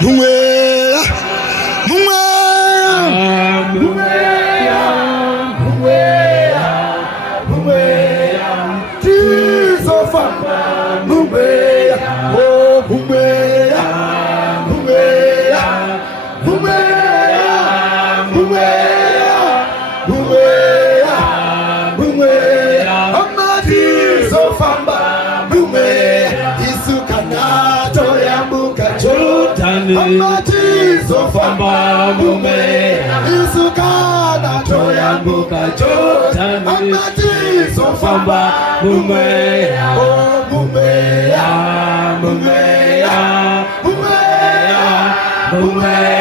Mumea, Mumea, Mumea, Mumea, Mumea, Jesus Famba, Mumea, oh Mumea, Mumea, Mumea, Mumea, Mumea, Mumea, Amadi Sofamba, Mumea, Isukana, Toyambuka, Jotani, Amadi Sofamba, Mumea, Isukana, Toyambuka, Jotani, Amadi Sofamba, Mumea, oh Mumea, Mumea, Mumea, Mumea.